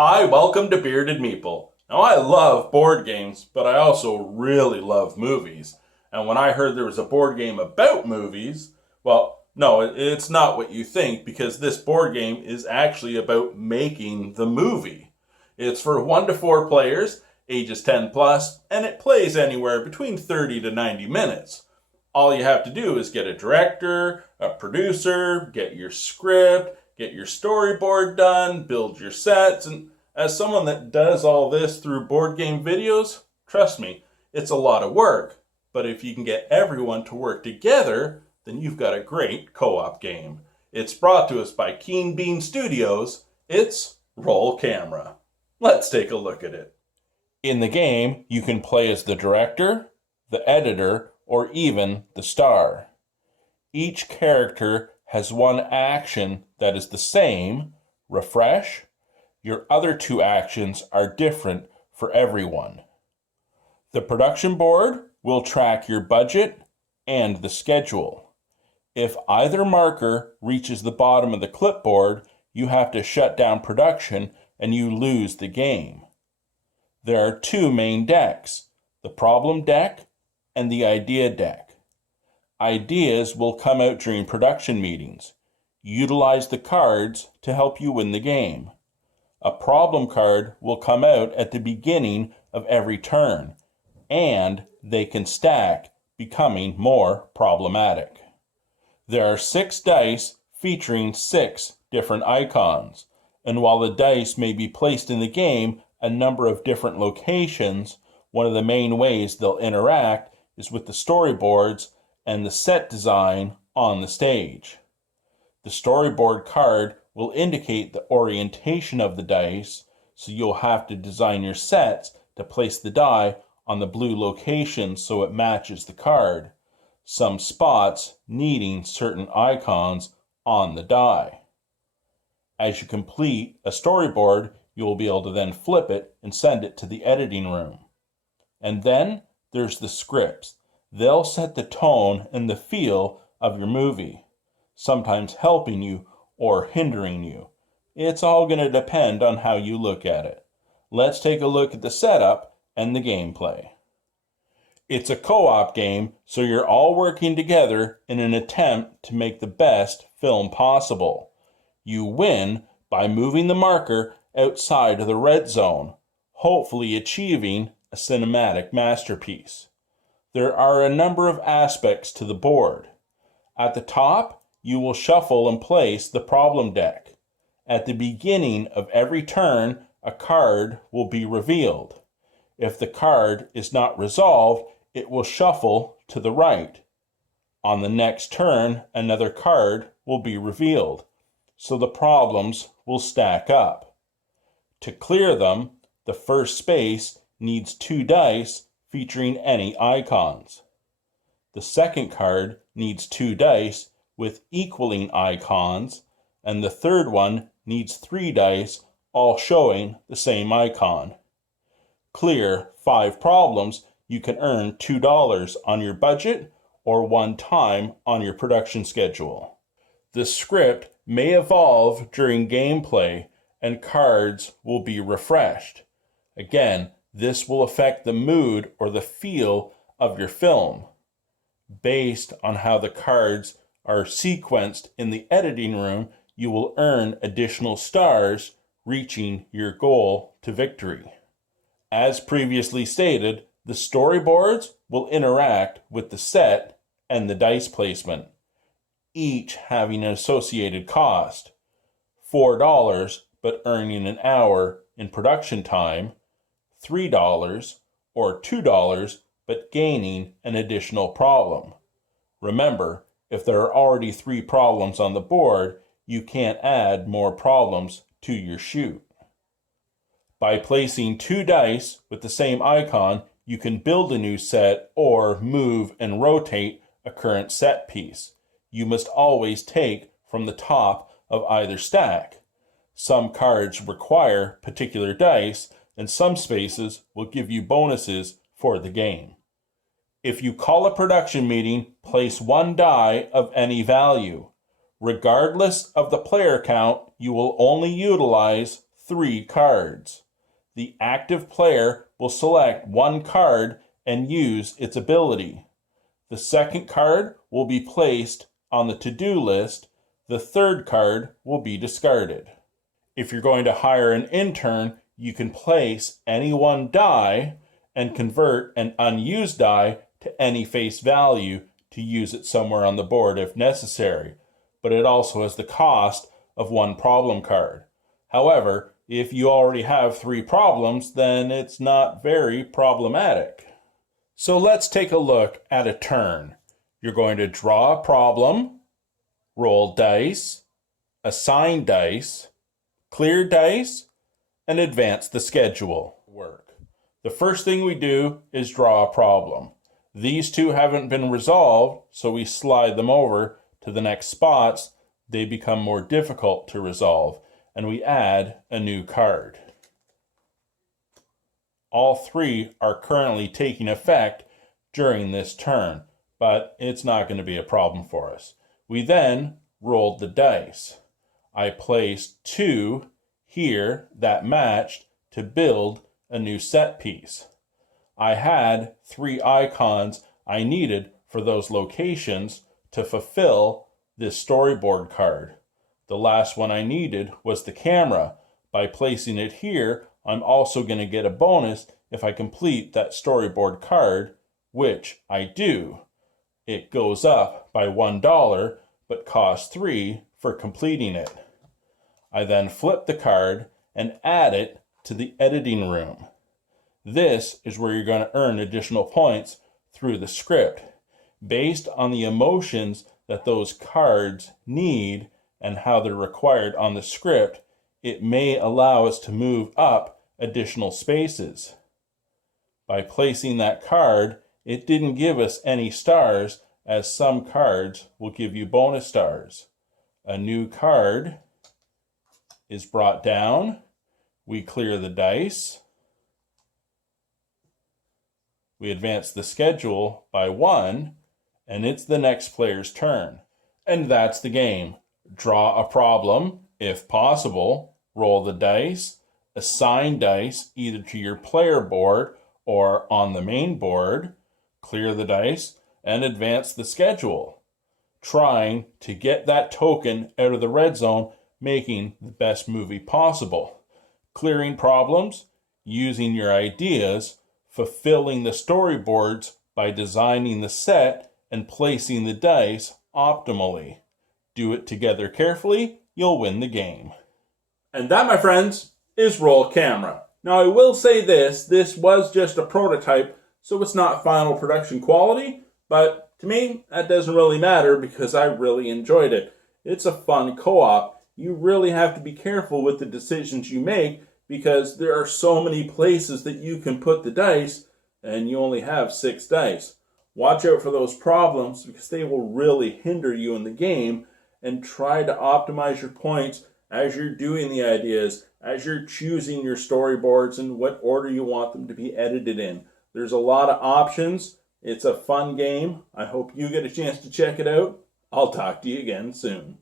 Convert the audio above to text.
Hi, welcome to Bearded Meeple. Now, I love board games, but I also really love movies. And when I heard there was a board game about movies, well, no, it's not what you think because this board game is actually about making the movie. It's for 1 to 4 players, ages 10 plus, and it plays anywhere between 30 to 90 minutes. All you have to do is get a director, a producer, get your script, get your storyboard done, build your sets, and as someone that does all this through board game videos, trust me, it's a lot of work. But if you can get everyone to work together, then you've got a great co-op game. It's brought to us by Keen Bean Studios. It's Roll Camera. Let's take a look at it. In the game, you can play as the director, the editor, or even the star. Each character has one action that is the same, refresh. Your other 2 actions are different for everyone. The production board will track your budget and the schedule. If either marker reaches the bottom of the clipboard, you have to shut down production and you lose the game. There are 2 main decks, the problem deck and the idea deck. Ideas will come out during production meetings. Utilize the cards to help you win the game. A problem card will come out at the beginning of every turn, and they can stack, becoming more problematic. There are 6 dice featuring 6 different icons, and while the dice may be placed in the game a number of different locations, one of the main ways they'll interact is with the storyboards and the set design on the stage. The storyboard card will indicate the orientation of the dice, so you'll have to design your sets to place the die on the blue location so it matches the card, some spots needing certain icons on the die. As you complete a storyboard, you will be able to then flip it and send it to the editing room. And then there's the scripts. They'll set the tone and the feel of your movie, sometimes helping you or hindering you. It's all going to depend on how you look at it. Let's take a look at the setup and the gameplay. It's a co-op game, so you're all working together in an attempt to make the best film possible. You win by moving the marker outside of the red zone, hopefully achieving a cinematic masterpiece. There are a number of aspects to the board. At the top, you will shuffle and place the problem deck. At the beginning of every turn, a card will be revealed. If the card is not resolved, it will shuffle to the right. On the next turn, another card will be revealed, so the problems will stack up. To clear them, the first space needs 2 dice featuring any icons. The second card needs 2 dice with equaling icons, and the third one needs 3 dice, all showing the same icon. Clear 5 problems, you can earn $2 on your budget or 1 time on your production schedule. The script may evolve during gameplay and cards will be refreshed. Again, this will affect the mood or the feel of your film. Based on how the cards are sequenced in the editing room, you will earn additional stars, reaching your goal to victory. As previously stated, the storyboards will interact with the set and the dice placement, each having an associated cost. $4, but earning an hour in production time, $3, or $2, but gaining an additional problem. Remember, if there are already 3 problems on the board, you can't add more problems to your shoot. By placing 2 dice with the same icon, you can build a new set or move and rotate a current set piece. You must always take from the top of either stack. Some cards require particular dice, and some spaces will give you bonuses for the game. If you call a production meeting, place 1 die of any value. Regardless of the player count, you will only utilize 3 cards. The active player will select one card and use its ability. The second card will be placed on the to-do list. The third card will be discarded. If you're going to hire an intern, you can place any one die and convert an unused die to any face value to use it somewhere on the board if necessary, but it also has the cost of 1 problem card. However, if you already have 3 problems, then it's not very problematic. So let's take a look at a turn. You're going to draw a problem, roll dice, assign dice, clear dice, and advance the schedule. The first thing we do is draw a problem. These 2 haven't been resolved, so we slide them over to the next spots. They become more difficult to resolve, and we add a new card. All 3 are currently taking effect during this turn, but it's not going to be a problem for us. We then rolled the dice. I placed 2 here that matched to build a new set piece. I had 3 icons I needed for those locations to fulfill this storyboard card. The last one I needed was the camera. By placing it here, I'm also going to get a bonus if I complete that storyboard card, which I do. It goes up by $1, but costs 3 for completing it. I then flip the card and add it to the editing room. This is where you're going to earn additional points through the script. Based on the emotions that those cards need and how they're required on the script, it may allow us to move up additional spaces. By placing that card, it didn't give us any stars, as some cards will give you bonus stars. A new card is brought down. We clear the dice. We advance the schedule by 1, and it's the next player's turn. And that's the game. Draw a problem, if possible, roll the dice, assign dice either to your player board or on the main board, clear the dice, and advance the schedule, trying to get that token out of the red zone, making the best movie possible. Clearing problems, using your ideas, fulfilling the storyboards by designing the set and placing the dice optimally. Do it together carefully, you'll win the game. And that, my friends, is Roll Camera. Now I will say this was just a prototype, so it's not final production quality, but to me, that doesn't really matter because I really enjoyed it. It's a fun co-op. You really have to be careful with the decisions you make because there are so many places that you can put the dice and you only have 6 dice. Watch out for those problems because they will really hinder you in the game, and try to optimize your points as you're doing the ideas, as you're choosing your storyboards and what order you want them to be edited in. There's a lot of options. It's a fun game. I hope you get a chance to check it out. I'll talk to you again soon.